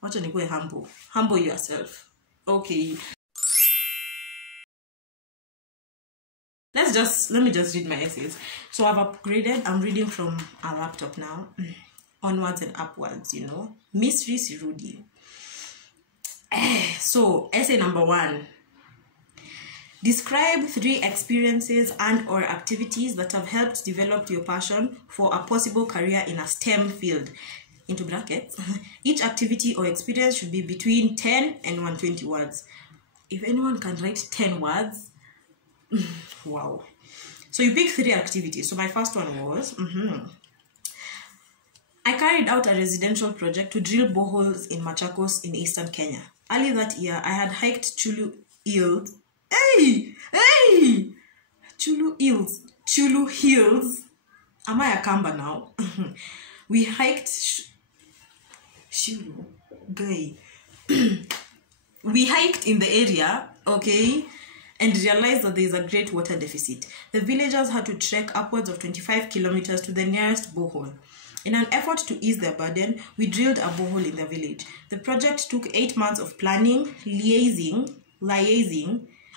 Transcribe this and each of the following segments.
What you go humble? Humble yourself. Okay. Let me just read my essays. So I've upgraded. I'm reading from a laptop now. Onwards and upwards, you know. Mystery Sirudi. So essay number 1. Describe 3 experiences and or activities that have helped develop your passion for a possible career in a STEM field. Into brackets. Each activity or experience should be between 10 and 120 words. If anyone can write 10 words, wow. So you pick 3 activities. So my first one was, I carried out a residential project to drill boreholes in Machakos in eastern Kenya. Early that year, I had hiked Chulu Hills. Chulu Hills. Am I a Kamba now? We hiked Chulu. Guy. We hiked in the area, okay, and realized that there is a great water deficit. The villagers had to trek upwards of 25 kilometers to the nearest borehole. In an effort to ease their burden, we drilled a borehole in the village. The project took 8 months of planning, liaising.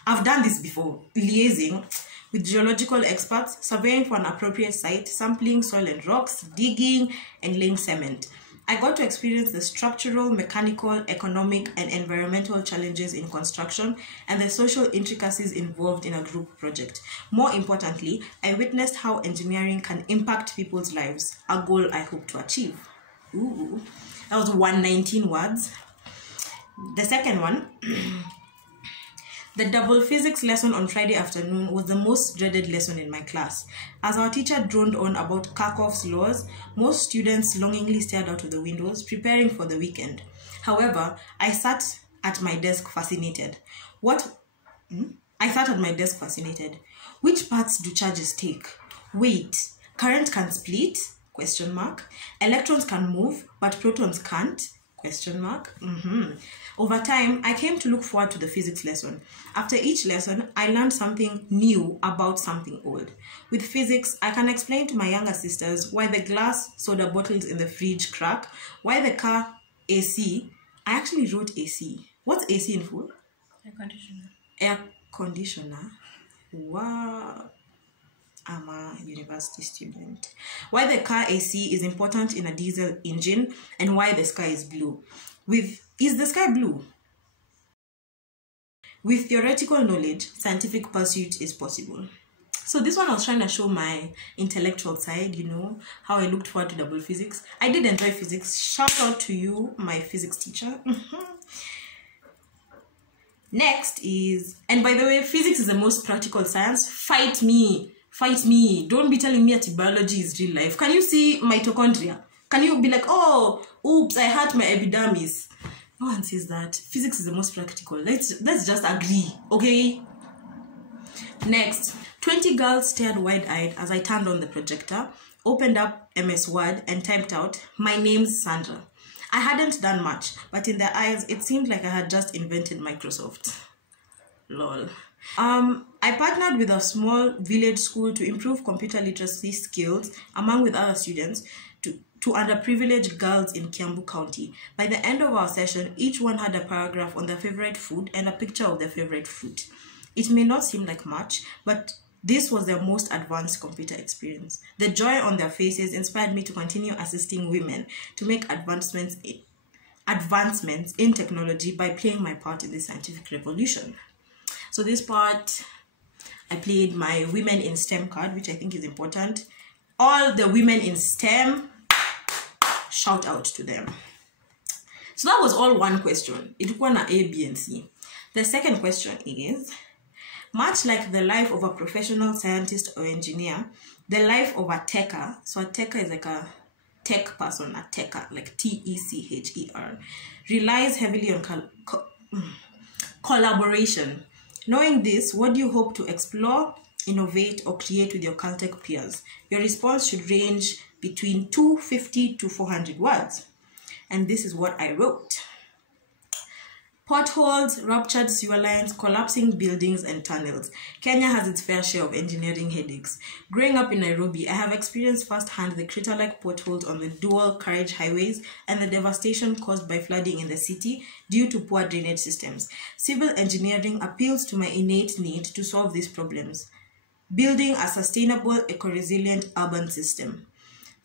I've done this before. Liaising with geological experts, surveying for an appropriate site, sampling soil and rocks, digging, and laying cement. I got to experience the structural, mechanical, economic, and environmental challenges in construction and the social intricacies involved in a group project. More importantly, I witnessed how engineering can impact people's lives, a goal I hope to achieve. Ooh, that was 119 words. The second one, the double physics lesson on Friday afternoon was the most dreaded lesson in my class. As our teacher droned on about Kirchhoff's laws, most students longingly stared out of the windows, preparing for the weekend. However, I sat at my desk fascinated. Which paths do charges take? Wait, current can split? ? Electrons can move, but protons can't? ? Over time, I came to look forward to the physics lesson. After each lesson, I learned something new about something old. With physics, I can explain to my younger sisters why the glass soda bottles in the fridge crack, why the car AC, I actually wrote AC. What's AC in full? Air conditioner. Air conditioner. Wow. I'm a university student. Why the car AC is important in a diesel engine and why the sky is blue. Is the sky blue? With theoretical knowledge, scientific pursuit is possible. So this one I was trying to show my intellectual side, you know, how I looked forward to double physics. I did enjoy physics. Shout out to you, my physics teacher. Next is, and by the way, physics is the most practical science. Fight me. Don't be telling me that biology is real life. Can you see mitochondria? Can you be like, oh, oops, I hurt my epidermis? No one says that. Physics is the most practical. Let's just agree, okay? Next, 20 girls stared wide-eyed as I turned on the projector, opened up MS Word, and typed out, "My name's Sandra." I hadn't done much, but in their eyes, it seemed like I had just invented Microsoft. Lol. I partnered with a small village school to improve computer literacy skills among with other students to underprivileged girls in Kiambu County. By the end of our session, each one had a paragraph on their favorite food and a picture of their favorite fruit. It may not seem like much, but this was their most advanced computer experience. The joy on their faces inspired me to continue assisting women to make advancements in technology by playing my part in the scientific revolution. So this part, I played my Women in STEM card, which I think is important. All the women in STEM, shout out to them. So that was all one question. It was A, B, and C. The second question is, much like the life of a professional scientist or engineer, the life of a techer, so a techer is like a tech person, a techer, like T-E-C-H-E-R, relies heavily on collaboration. Knowing this, what do you hope to explore, innovate, or create with your Caltech peers? Your response should range between 250 to 400 words. And this is what I wrote. Potholes, ruptured sewer lines, collapsing buildings and tunnels. Kenya has its fair share of engineering headaches. Growing up in Nairobi, I have experienced firsthand the crater-like potholes on the dual carriage highways and the devastation caused by flooding in the city due to poor drainage systems. Civil engineering appeals to my innate need to solve these problems, building a sustainable, eco-resilient urban system.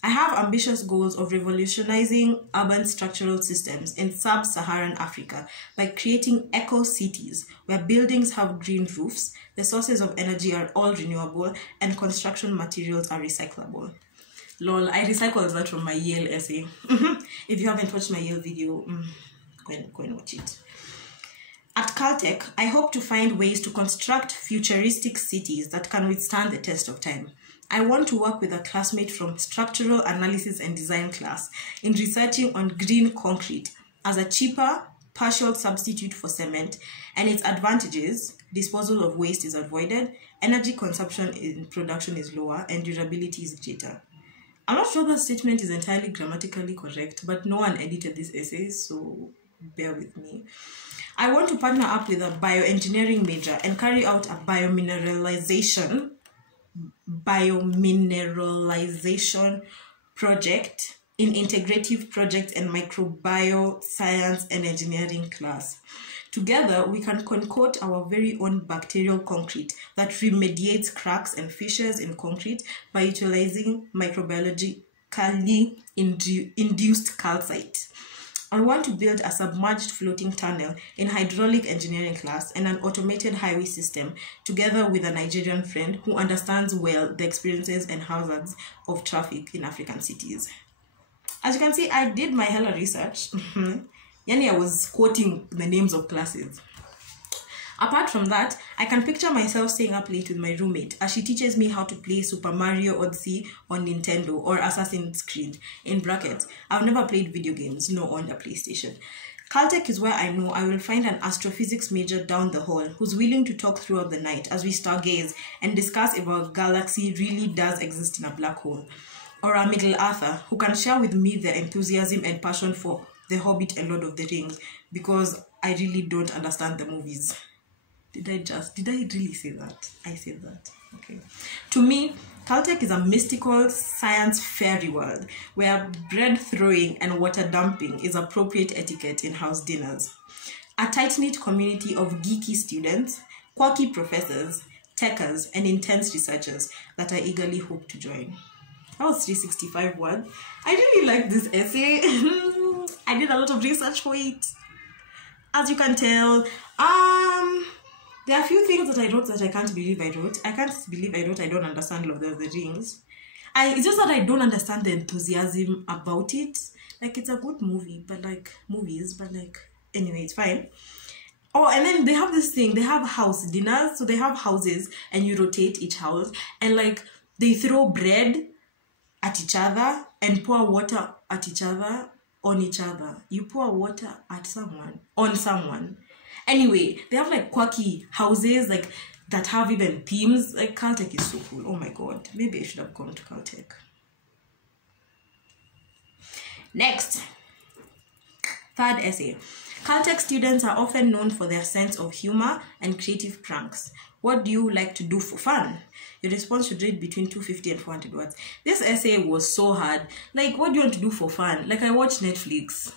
I have ambitious goals of revolutionizing urban structural systems in sub-Saharan Africa by creating eco-cities where buildings have green roofs, the sources of energy are all renewable, and construction materials are recyclable. Lol, I recycled that from my Yale essay. If you haven't watched my Yale video, go and watch it. At Caltech, I hope to find ways to construct futuristic cities that can withstand the test of time. I want to work with a classmate from Structural Analysis and Design class in researching on green concrete as a cheaper, partial substitute for cement, and its advantages: disposal of waste is avoided, energy consumption in production is lower, and durability is greater. I'm not sure that statement is entirely grammatically correct, but no one edited this essay, so bear with me. I want to partner up with a bioengineering major and carry out a biomineralization project in integrative projects and microbioscience and engineering class. Together, we can concoct our very own bacterial concrete that remediates cracks and fissures in concrete by utilizing microbiologically induced calcite. I want to build a submerged floating tunnel in hydraulic engineering class and an automated highway system together with a Nigerian friend who understands well the experiences and hazards of traffic in African cities. As you can see, I did my hella research. Yani, I was quoting the names of classes. Apart from that, I can picture myself staying up late with my roommate as she teaches me how to play Super Mario Odyssey on Nintendo or Assassin's Creed. In brackets, I've never played video games, nor on the PlayStation. Caltech is where I know I will find an astrophysics major down the hall who's willing to talk throughout the night as we stargaze and discuss if our galaxy really does exist in a black hole. Or a Middle Earther who can share with me their enthusiasm and passion for The Hobbit and Lord of the Rings, because I really don't understand the movies. Did I really say that? I said that. Okay. To me, Caltech is a mystical science fairy world where bread throwing and water dumping is appropriate etiquette in house dinners. A tight-knit community of geeky students, quirky professors, techers, and intense researchers that I eagerly hope to join. That was 365 words. I really like this essay. I did a lot of research for it. As you can tell, there are a few things that I wrote that I can't believe I wrote. I can't believe I wrote I don't understand Lord of the Rings. It's just that I don't understand the enthusiasm about it. Like, it's a good movie, but like, anyway, it's fine. Oh, and then they have this thing, they have house dinners. So they have houses and you rotate each house. And like, they throw bread at each other and pour water at each other, on each other. You pour water at someone, on someone. Anyway, they have like quirky houses like that have even themes. Like, Caltech is so cool. Oh my god. Maybe I should have gone to Caltech. Next. Third essay. Caltech students are often known for their sense of humor and creative pranks. What do you like to do for fun? Your response should read between 250 and 400 words. This essay was so hard. Like, what do you want to do for fun? Like, I watch Netflix.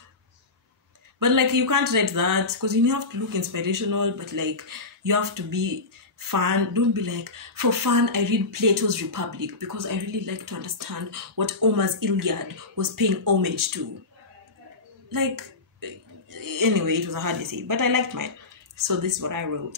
But like, you can't write that because you have to look inspirational, but like, you have to be fun. Don't be like, for fun, I read Plato's Republic because I really like to understand what Homer's Iliad was paying homage to. Like, anyway, it was a hard essay, but I liked mine. So this is what I wrote.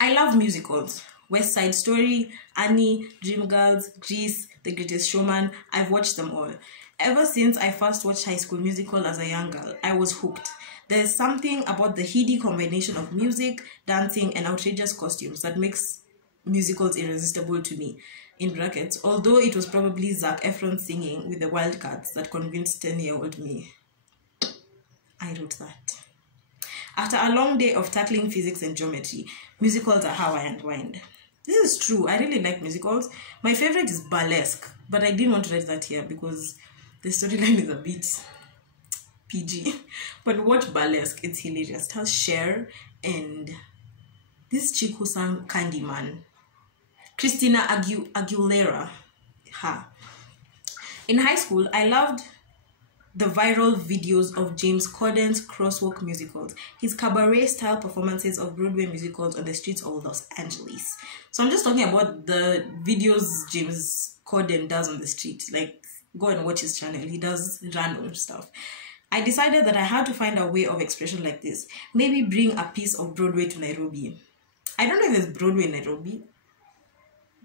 I love musicals. West Side Story, Annie, Dreamgirls, Grease, The Greatest Showman. I've watched them all. Ever since I first watched High School Musical as a young girl, I was hooked. There's something about the heady combination of music, dancing, and outrageous costumes that makes musicals irresistible to me. In brackets, although it was probably Zac Efron singing with the Wildcats that convinced 10-year-old me. I wrote that. After a long day of tackling physics and geometry, musicals are how I unwind. This is true. I really like musicals. My favorite is Burlesque, but I didn't want to write that here because the storyline is a bit PG. But watch Burlesque, it's hilarious. It has Cher and this chick who sang Candyman, Christina Aguilera. Her. In high school, I loved the viral videos of James Corden's crosswalk musicals, his cabaret-style performances of Broadway musicals on the streets of Los Angeles. So I'm just talking about the videos James Corden does on the street. Like, go and watch his channel. He does random stuff. I decided that I had to find a way of expression like this. Maybe bring a piece of Broadway to Nairobi. I don't know if there's Broadway in Nairobi,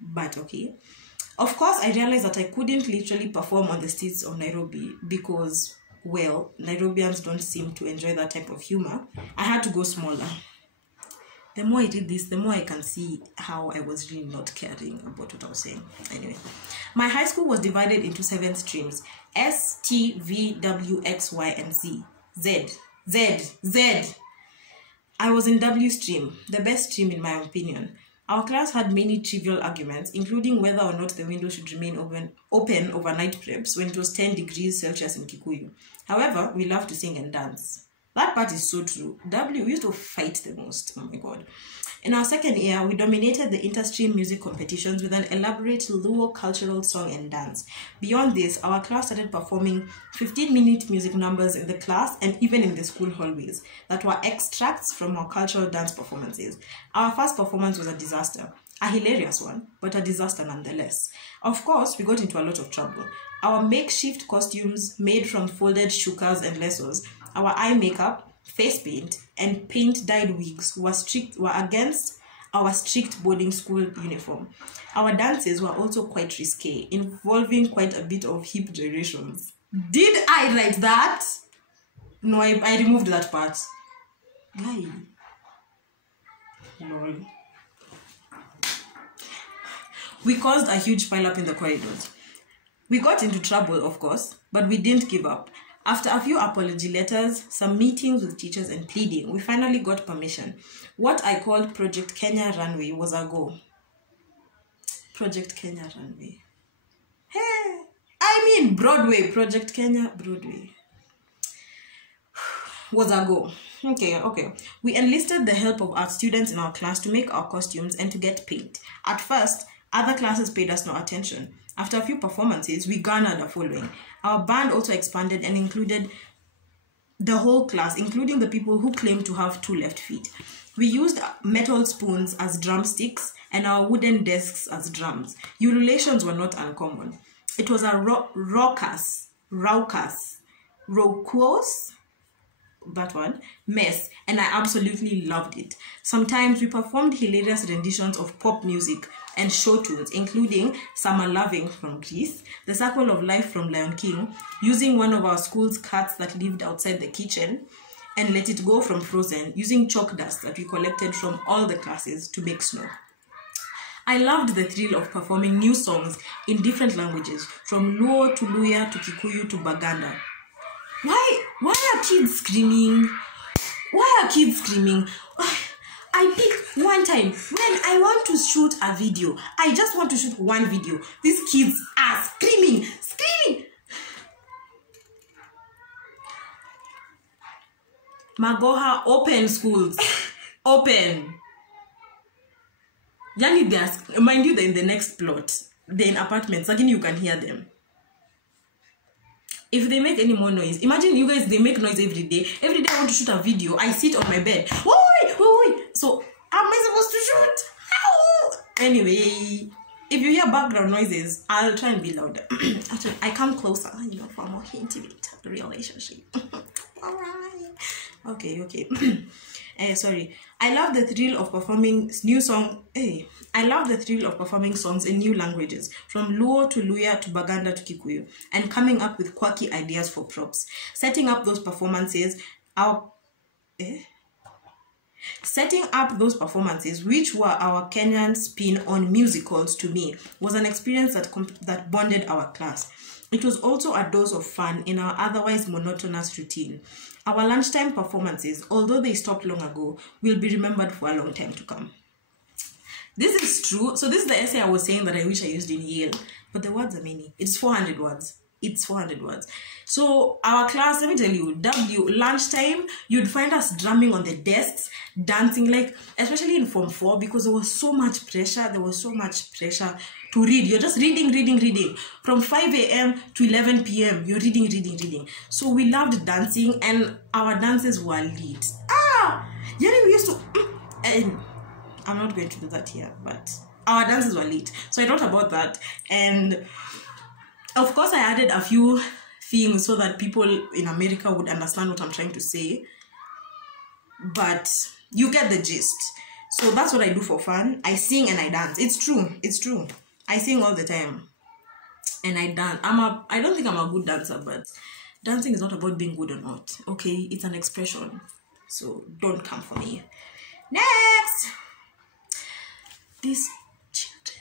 but okay. Of course, I realized that I couldn't literally perform on the streets of Nairobi because, well, Nairobians don't seem to enjoy that type of humor. I had to go smaller. The more I read this, the more I can see how I was really not caring about what I was saying. Anyway, my high school was divided into 7 streams: S, T, V, W, X, Y, and Z. Z. I was in W stream, the best stream in my opinion. Our class had many trivial arguments, including whether or not the window should remain open overnight preps when it was 10 degrees Celsius in Kikuyu. However, we loved to sing and dance. That part is so true. W, we used to fight the most. Oh my God. In our second year, we dominated the inter-stream music competitions with an elaborate Luo cultural song and dance. Beyond this, our class started performing 15-minute music numbers in the class and even in the school hallways that were extracts from our cultural dance performances. Our first performance was a disaster. A hilarious one, but a disaster nonetheless. Of course, we got into a lot of trouble. Our makeshift costumes made from folded shukas and lassos, our eye makeup, face paint, and paint-dyed wigs were against our strict boarding school uniform. Our dances were also quite risque, involving quite a bit of hip gyrations. Did I write that? No, I removed that part. Guy. Lol. We caused a huge pile-up in the corridors. We got into trouble, of course, but we didn't give up. After a few apology letters, some meetings with teachers and pleading, we finally got permission. What I called Project Kenya Runway was a go. Project Kenya Runway. Hey, I mean Broadway. Project Kenya Broadway was a go. Okay. We enlisted the help of art students in our class to make our costumes and to get paint. At first, other classes paid us no attention. After a few performances, we garnered a following. Our band also expanded and included the whole class, including the people who claimed to have 2 left feet. We used metal spoons as drumsticks and our wooden desks as drums. Ululations were not uncommon. It was a raucous, that one, mess, and I absolutely loved it. Sometimes we performed hilarious renditions of pop music and show tunes, including Summer Loving from Grease, The Circle of Life from Lion King, using one of our school's cats that lived outside the kitchen, and Let It Go from Frozen, using chalk dust that we collected from all the classes to make snow. I loved the thrill of performing new songs in different languages, from Luo to Luya to Kikuyu to Baganda. Why are kids screaming? I pick one time when I want to shoot a video. I just want to shoot one video. These kids are screaming. Magoha, open schools. Open. Yani, mind you, they're in the next plot. They're in apartments. Again, you can hear them. If they make any more noise, imagine you guys, they make noise every day. Every day I want to shoot a video, I sit on my bed. Wait. So, how am I supposed to shoot? How? Anyway, if you hear background noises, I'll try and be louder. Actually, I come closer, for a more intimate relationship. Alright. Okay. Sorry. I love the thrill of performing songs in new languages, from Luo to Luya to Baganda to Kikuyu, and coming up with quirky ideas for props. Setting up those performances, which were our Kenyan spin on musicals, to me, was an experience that bonded our class. It was also a dose of fun in our otherwise monotonous routine. Our lunchtime performances, although they stopped long ago, will be remembered for a long time to come. This is true. So this is the essay I was saying that I wish I used in Yale. But the words are many. It's 400 words. it's 400 words. So our class, let me tell you, lunchtime, you'd find us drumming on the desks, dancing, like, especially in Form 4, because there was so much pressure. To read. You're just reading. From 5 a.m. to 11 p.m., you're reading. So we loved dancing, and our dances were lit. We used to... And I'm not going to do that here, but our dances were lit. So I thought about that, and of course I added a few things so that people in America would understand what I'm trying to say, but you get the gist. So that's what I do for fun. I sing and I dance. It's true. I sing all the time and I dance. I don't think I'm a good dancer, but dancing is not about being good or not. Okay, it's an expression. So don't come for me. Next, these children.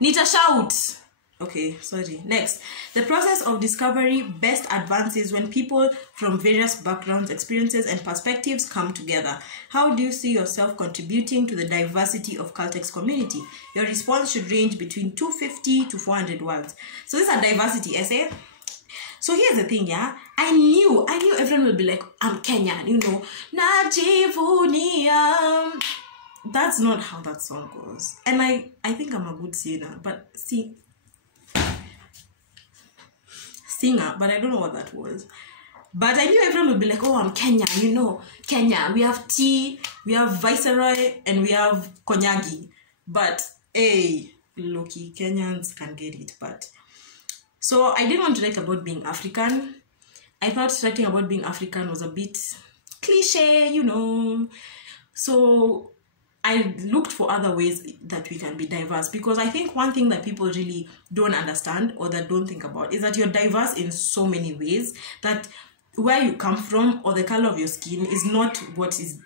Nita shout. Okay, sorry. Next, the process of discovery best advances when people from various backgrounds, experiences, and perspectives come together. How do you see yourself contributing to the diversity of Caltech's community? Your response should range between 250 to 400 words. So this is a diversity essay. So here's the thing, yeah. I knew everyone will be like, I'm Kenyan, you know. Najivunia. That's not how that song goes. And I think I'm a good singer, but but I don't know what that was. But I knew everyone would be like, oh, I'm Kenya, you know, Kenya. We have tea, we have Viceroy, and we have Konyagi. But, hey, low-key, Kenyans can get it. But so I didn't want to write about being African. I thought writing about being African was a bit cliche, you know. So I looked for other ways that we can be diverse, because I think one thing that people really don't understand or that don't think about is that you're diverse in so many ways, that where you come from or the color of your skin is not what is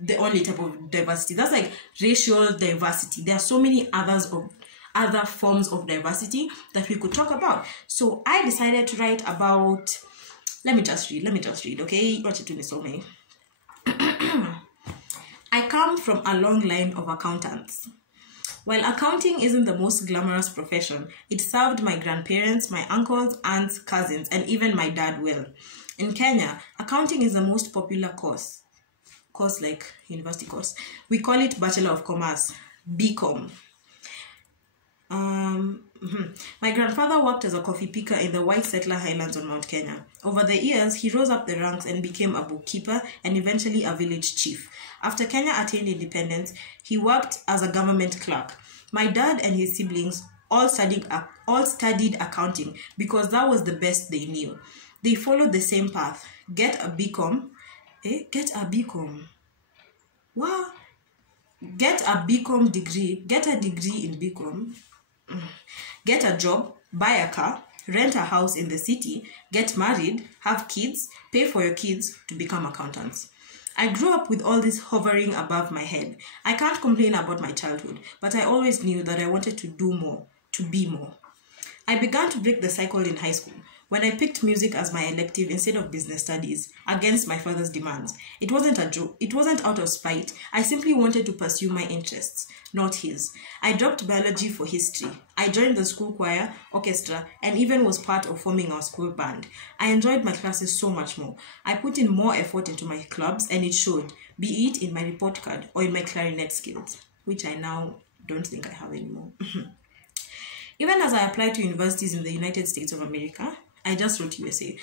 the only type of diversity. That's like racial diversity. There are so many other forms of diversity that we could talk about. So I decided to write about, let me just read, okay? What you doing so many. I come from a long line of accountants. While accounting isn't the most glamorous profession, it served my grandparents, my uncles, aunts, cousins, and even my dad well. In Kenya, accounting is the most popular course like university course. We call it Bachelor of Commerce, BCom. My grandfather worked as a coffee picker in the White Settler Highlands on Mount Kenya. Over the years, he rose up the ranks and became a bookkeeper and eventually a village chief. After Kenya attained independence, he worked as a government clerk. My dad and his siblings all studied accounting because that was the best they knew. They followed the same path. Get a BCom. Wow. Get a BCom degree. Get a degree in BCom. Get a job. Buy a car. Rent a house in the city. Get married. Have kids. Pay for your kids to become accountants. I grew up with all this hovering above my head. I can't complain about my childhood, but I always knew that I wanted to do more, to be more. I began to break the cycle in high school when I picked music as my elective instead of business studies, against my father's demands. It wasn't a joke. It wasn't out of spite. I simply wanted to pursue my interests, not his. I dropped biology for history. I joined the school choir, orchestra, and even was part of forming our school band. I enjoyed my classes so much more. I put in more effort into my clubs, and it showed, be it in my report card or in my clarinet skills, which I now don't think I have anymore. Even as I applied to universities in the United States of America, I just wrote USA,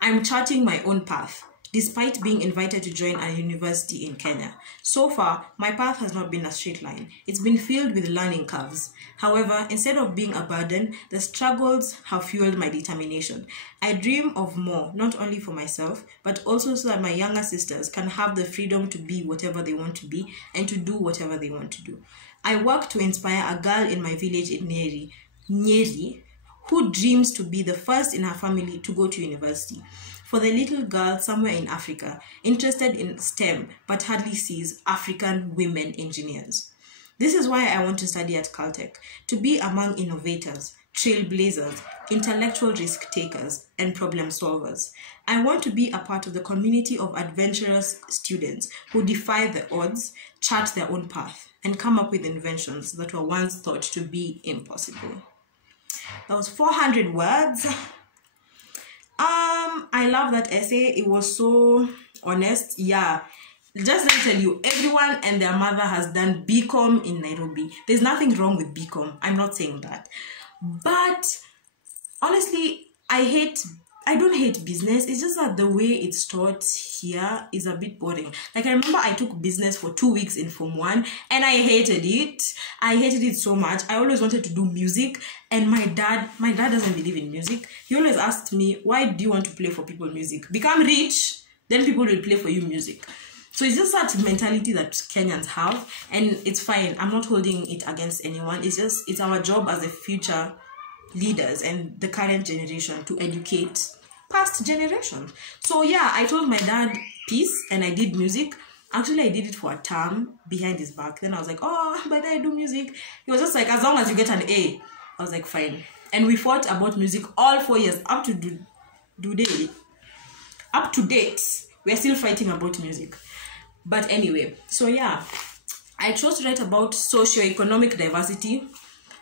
I'm charting my own path, despite being invited to join a university in Kenya. So far, my path has not been a straight line. It's been filled with learning curves. However, instead of being a burden, the struggles have fueled my determination. I dream of more, not only for myself, but also so that my younger sisters can have the freedom to be whatever they want to be and to do whatever they want to do. I work to inspire a girl in my village in Nyeri, who dreams to be the first in her family to go to university. For the little girl somewhere in Africa, interested in STEM, but hardly sees African women engineers. This is why I want to study at Caltech, to be among innovators, trailblazers, intellectual risk takers, and problem solvers. I want to be a part of the community of adventurous students who defy the odds, chart their own path, and come up with inventions that were once thought to be impossible. That was 400 words. I love that essay. It was so honest. Yeah, just let me tell you, everyone and their mother has done BCom in Nairobi. There's nothing wrong with BCom. I'm not saying that. But honestly, I don't hate business. It's just that the way it's taught here is a bit boring. Like, I remember I took business for 2 weeks in Form 1 and I hated it. I hated it so much. I always wanted to do music, and my dad doesn't believe in music. He always asked me, why do you want to play for people music? Become rich, then people will play for you music. So it's just that mentality that Kenyans have, and it's fine. I'm not holding it against anyone. It's our job as a future leaders and the current generation to educate past generations. So yeah, I told my dad peace, and I did music. Actually, I did it for a term behind his back. Then I was like, oh, but I do music. He was just like, as long as you get an A. I was like, fine. And we fought about music all 4 years up to date. We're still fighting about music. But anyway, so yeah, I chose to write about socio-economic diversity.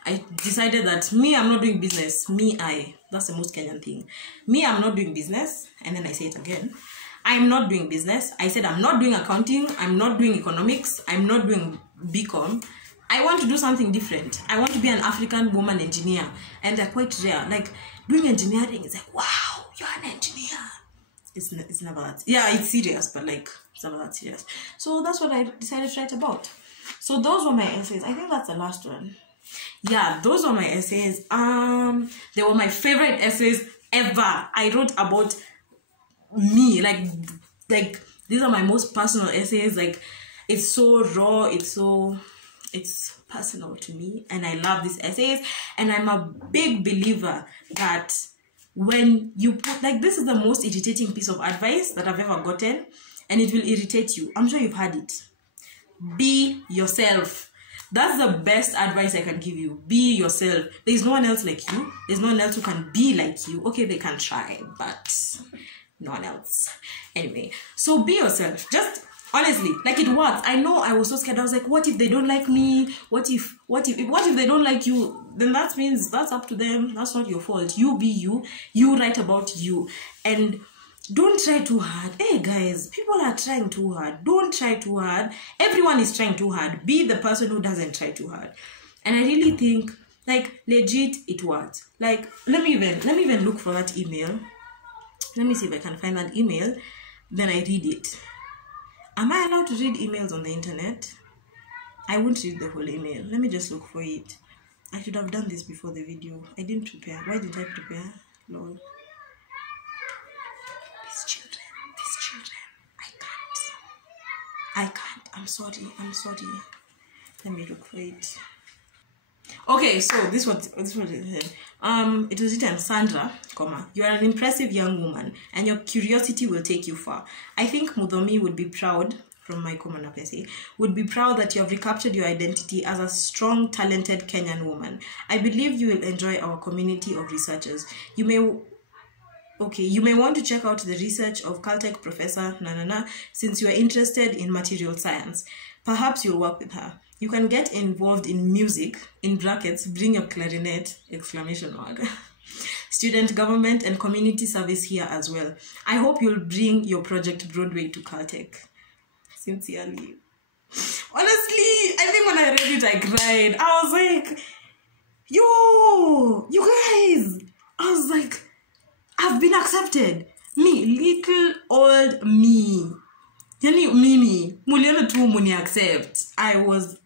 I decided that I'm not doing business. That's the most Kenyan thing. I'm not doing business. And then I say it again. I'm not doing business. I said I'm not doing accounting. I'm not doing economics. I'm not doing BCom. I want to do something different. I want to be an African woman engineer. And they're quite rare. Like, doing engineering is like, wow, you're an engineer. It's never that. Yeah, it's serious, but like, it's never that serious. So that's what I decided to write about. So those were my essays. I think that's the last one. Yeah, those were my essays. They were my favorite essays ever. I wrote about me. Like these are my most personal essays. Like, it's so raw. It's personal to me, and I love these essays. And I'm a big believer that when you put, like, this is the most irritating piece of advice that I've ever gotten, and it will irritate you. I'm sure you've had it. Be yourself. That's the best advice I can give you. Be yourself. There's no one else like you. There's no one else who can be like you. Okay, they can try, but no one else. Anyway, so be yourself. Just honestly, like, it works. I know I was so scared. I was like, what if they don't like me? What if they don't like you? Then that means that's up to them. That's not your fault. You be you. You write about you. And don't try too hard. Hey guys, people are trying too hard. Don't try too hard. Everyone is trying too hard. Be the person who doesn't try too hard. And I really think, like, legit, it works. Like, let me even look for that email. Let me see if I can find that email. Then I read it. Am I allowed to read emails on the internet? I won't read the whole email. Let me just look for it. I should have done this before the video. I didn't prepare. Why didn't I prepare? Lol. These children. I can't. I'm sorry. Let me look for it. Okay, so this was it. It was written, Sandra, you are an impressive young woman, and your curiosity will take you far. I think Mudhomi would be proud, from my common essay, would be proud that you have recaptured your identity as a strong, talented Kenyan woman. I believe you will enjoy our community of researchers. You may want to check out the research of Caltech Professor Nanana, since you are interested in material science. Perhaps you'll work with her. You can get involved in music, in brackets, bring your clarinet, ! Student government and community service here as well. I hope you'll bring your project Broadway to Caltech. Sincerely. Honestly, I think when I read it, I cried. I was like, yo, you guys. I was like, I've been accepted. Me, little old me. Yani mimi, muliona tu muni accept. I was,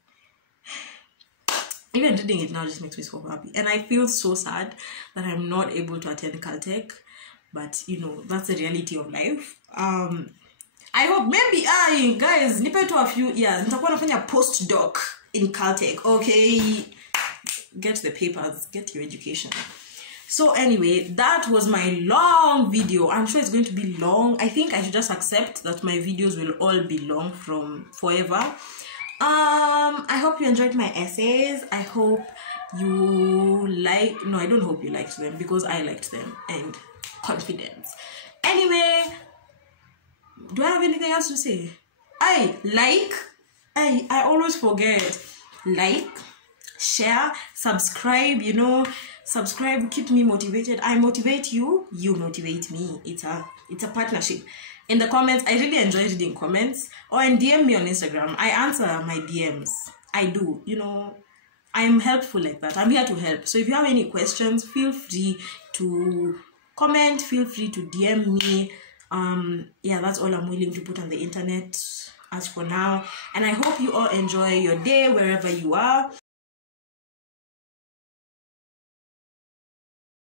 even reading it now just makes me so happy. And I feel so sad that I'm not able to attend Caltech. But, you know, that's the reality of life. I hope, maybe, guys, nipe to a few years. Nitakuwa nafanya postdoc in Caltech. Okay, get the papers, get your education. So anyway, that was my long video. I'm sure it's going to be long. I think I should just accept that my videos will all be long from forever. I hope you enjoyed my essays. I hope you I don't hope you liked them, because I liked them, and confidence. Anyway, do I have anything else to say? I I always forget. Like, share, subscribe, subscribe, keep me motivated. I motivate you, you motivate me. It's a partnership. In the comments, I really enjoy reading comments, or DM me on Instagram. I answer my DMs. I do, I'm helpful like that. I'm here to help. So if you have any questions, feel free to comment, feel free to DM me. That's all I'm willing to put on the internet as for now. And I hope you all enjoy your day wherever you are.